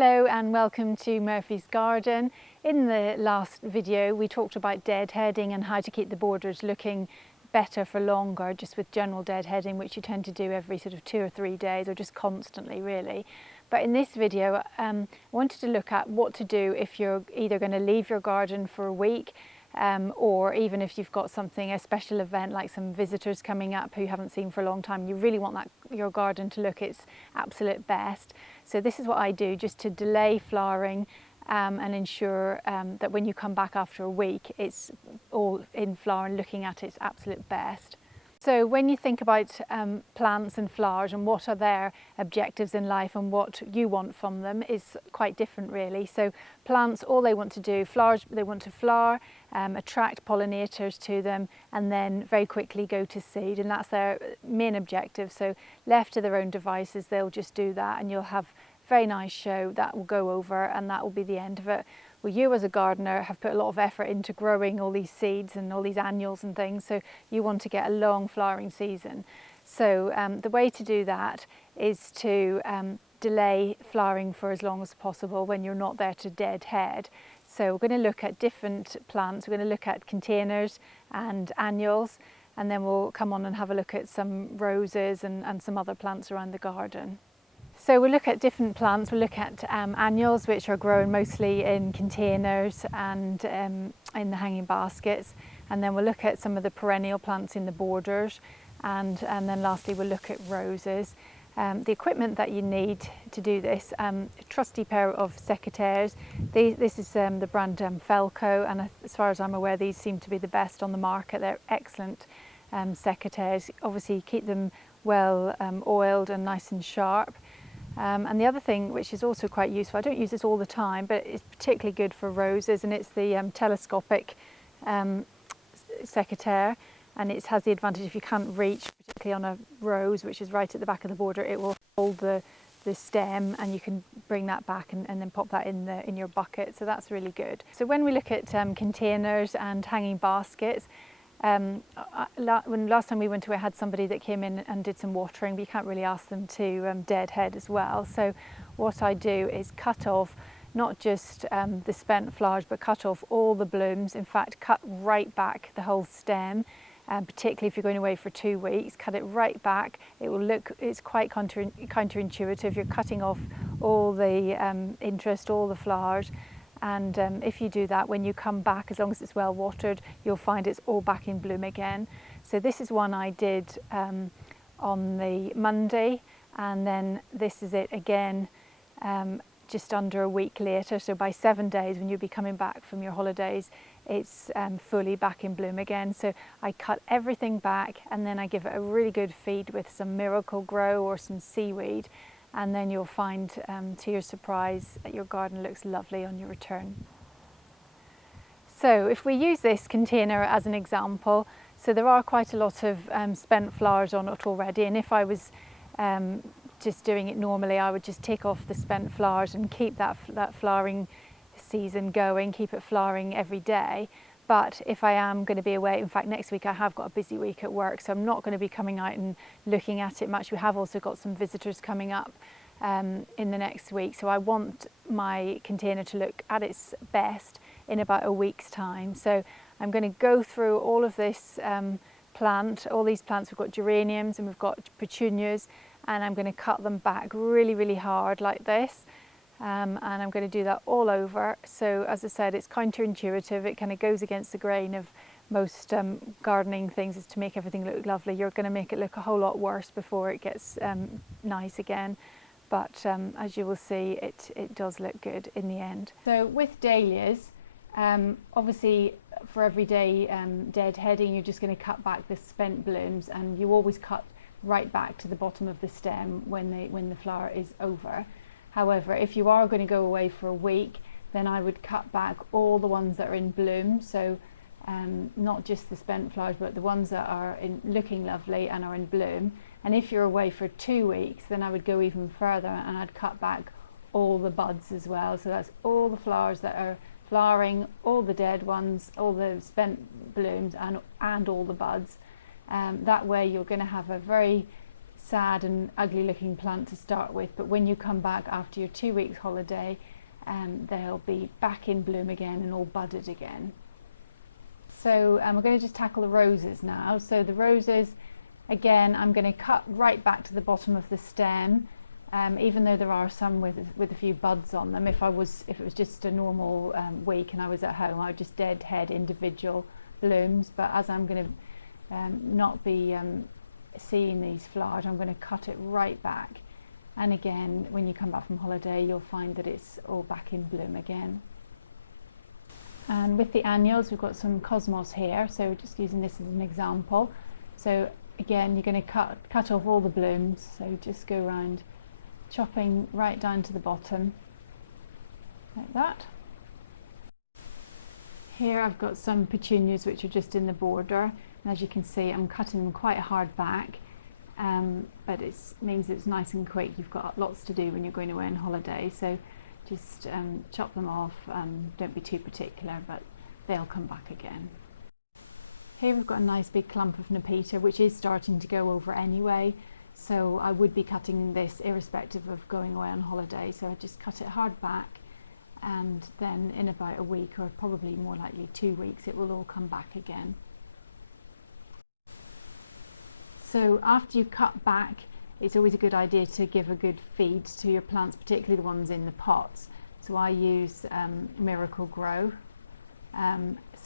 Hello and welcome to Murphy's Garden. In the last video we talked about deadheading and how to keep the borders looking better for longer, just with general deadheading, which you tend to do every sort of 2 or 3 days, or just constantly really. But in this video I wanted to look at what to do if you're either going to leave your garden for a week or even if you've got something, a special event like some visitors coming up who you haven't seen for a long time. You really want your garden to look its absolute best. So this is what I do just to delay flowering and ensure that when you come back after a week it's all in flower and looking at its absolute best. So when you think about plants and flowers and what are their objectives in life and what you want from them is quite different really. So plants, all they want to do, flowers, they want to flower, attract pollinators to them and then very quickly go to seed, and that's their main objective. So left to their own devices they'll just do that and you'll have a very nice show that will go over and that will be the end of it. Well, you as a gardener have put a lot of effort into growing all these seeds and all these annuals and things, so you want to get a long flowering season. So the way to do that is to delay flowering for as long as possible when you're not there to deadhead. So we're going to look at different plants. We're going to look at containers and annuals, and then we'll come on and have a look at some roses and some other plants around the garden. So we'll look at different plants. We'll look at annuals, which are grown mostly in containers and in the hanging baskets, and then we'll look at some of the perennial plants in the borders, and then lastly we'll look at roses. The equipment that you need to do this, a trusty pair of secateurs. This is the brand Felco, and as far as I'm aware these seem to be the best on the market. They're excellent secateurs. Obviously keep them well oiled and nice and sharp. And the other thing which is also quite useful, I don't use this all the time, but it's particularly good for roses, and it's the telescopic secateur, and it has the advantage if you can't reach, particularly on a rose which is right at the back of the border, it will hold the stem and you can bring that back and then pop that in your bucket, so that's really good. So when we look at containers and hanging baskets, when last time we went away I had somebody that came in and did some watering, but you can't really ask them to deadhead as well. So what I do is cut off not just the spent flowers, but cut off all the blooms. In fact, cut right back the whole stem, particularly if you're going away for 2 weeks, cut it right back. It will look, it's quite counterintuitive. You're cutting off all the interest, all the flowers. And if you do that, when you come back, as long as it's well watered, you'll find it's all back in bloom again. So this is one I did on the Monday, and then this is it again just under a week later. So by 7 days, when you'll be coming back from your holidays, it's fully back in bloom again. So I cut everything back and then I give it a really good feed with some Miracle-Gro or some seaweed. And then you'll find, to your surprise, that your garden looks lovely on your return. So if we use this container as an example, so there are quite a lot of spent flowers on it already, and if I was just doing it normally, I would just take off the spent flowers and keep that flowering season going, keep it flowering every day. But if I am going to be away, in fact next week I have got a busy week at work, so I'm not going to be coming out and looking at it much. We have also got some visitors coming up in the next week, so I want my container to look at its best in about a week's time. So I'm going to go through all of this all these plants. We've got geraniums and we've got petunias, and I'm going to cut them back really, really hard like this. And I'm going to do that all over. So as I said, it's counterintuitive. It kind of goes against the grain of most gardening things, is to make everything look lovely. You're going to make it look a whole lot worse before it gets nice again. But as you will see, it does look good in the end. So with dahlias, obviously for everyday deadheading, you're just going to cut back the spent blooms, and you always cut right back to the bottom of the stem when the flower is over. However, if you are going to go away for a week, then I would cut back all the ones that are in bloom. So not just the spent flowers, but the ones that are looking lovely and are in bloom. And if you're away for 2 weeks, then I would go even further and I'd cut back all the buds as well. So that's all the flowers that are flowering, all the dead ones, all the spent blooms, and all the buds. That way you're going to have a very sad and ugly looking plant to start with, but when you come back after your 2 weeks holiday, they'll be back in bloom again and all budded again. So we're going to just tackle the roses now. So the roses, again, I'm going to cut right back to the bottom of the stem, even though there are some with a few buds on them. If it was just a normal week and I was at home, I would just deadhead individual blooms. But as I'm going to not be seeing these flowers, I'm going to cut it right back. And again, when you come back from holiday, you'll find that it's all back in bloom again. And with the annuals, we've got some cosmos here, so just using this as an example. So again, you're going to cut off all the blooms, so just go around chopping right down to the bottom like that. Here I've got some petunias which are just in the border, and as you can see I'm cutting them quite hard back, but it means it's nice and quick. You've got lots to do when you're going away on holiday, so just chop them off, don't be too particular, but they'll come back again. Here we've got a nice big clump of Nepeta which is starting to go over anyway, so I would be cutting this irrespective of going away on holiday, so I just cut it hard back, and then in about a week, or probably more likely 2 weeks, it will all come back again. So after you cut back, it's always a good idea to give a good feed to your plants, particularly the ones in the pots. So I use Miracle-Gro.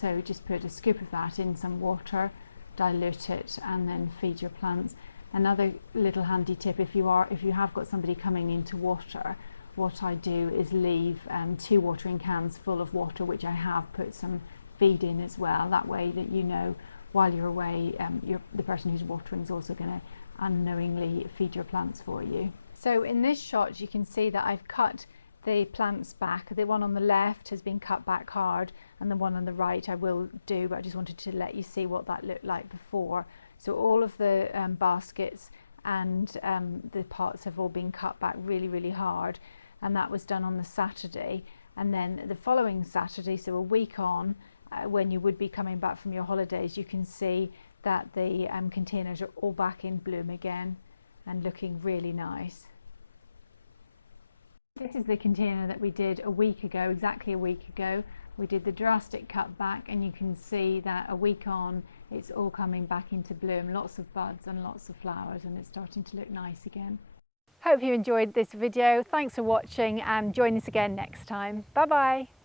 So just put a scoop of that in some water, dilute it, and then feed your plants. Another little handy tip, if you have got somebody coming in to water, what I do is leave 2 watering cans full of water, which I have put some feed in as well. That way that you know while you're away, the person who's watering is also going to unknowingly feed your plants for you. So in this shot you can see that I've cut the plants back. The one on the left has been cut back hard, and the one on the right I will do, but I just wanted to let you see what that looked like before. So all of the baskets and the pots have all been cut back really hard, and that was done on the Saturday. And then the following Saturday, so a week on, when you would be coming back from your holidays, you can see that the containers are all back in bloom again and looking really nice. This is the container that we did a week ago, exactly a week ago. We did the drastic cut back, and you can see that a week on it's all coming back into bloom, lots of buds and lots of flowers, and it's starting to look nice again. Hope you enjoyed this video. Thanks for watching, and join us again next time. Bye bye.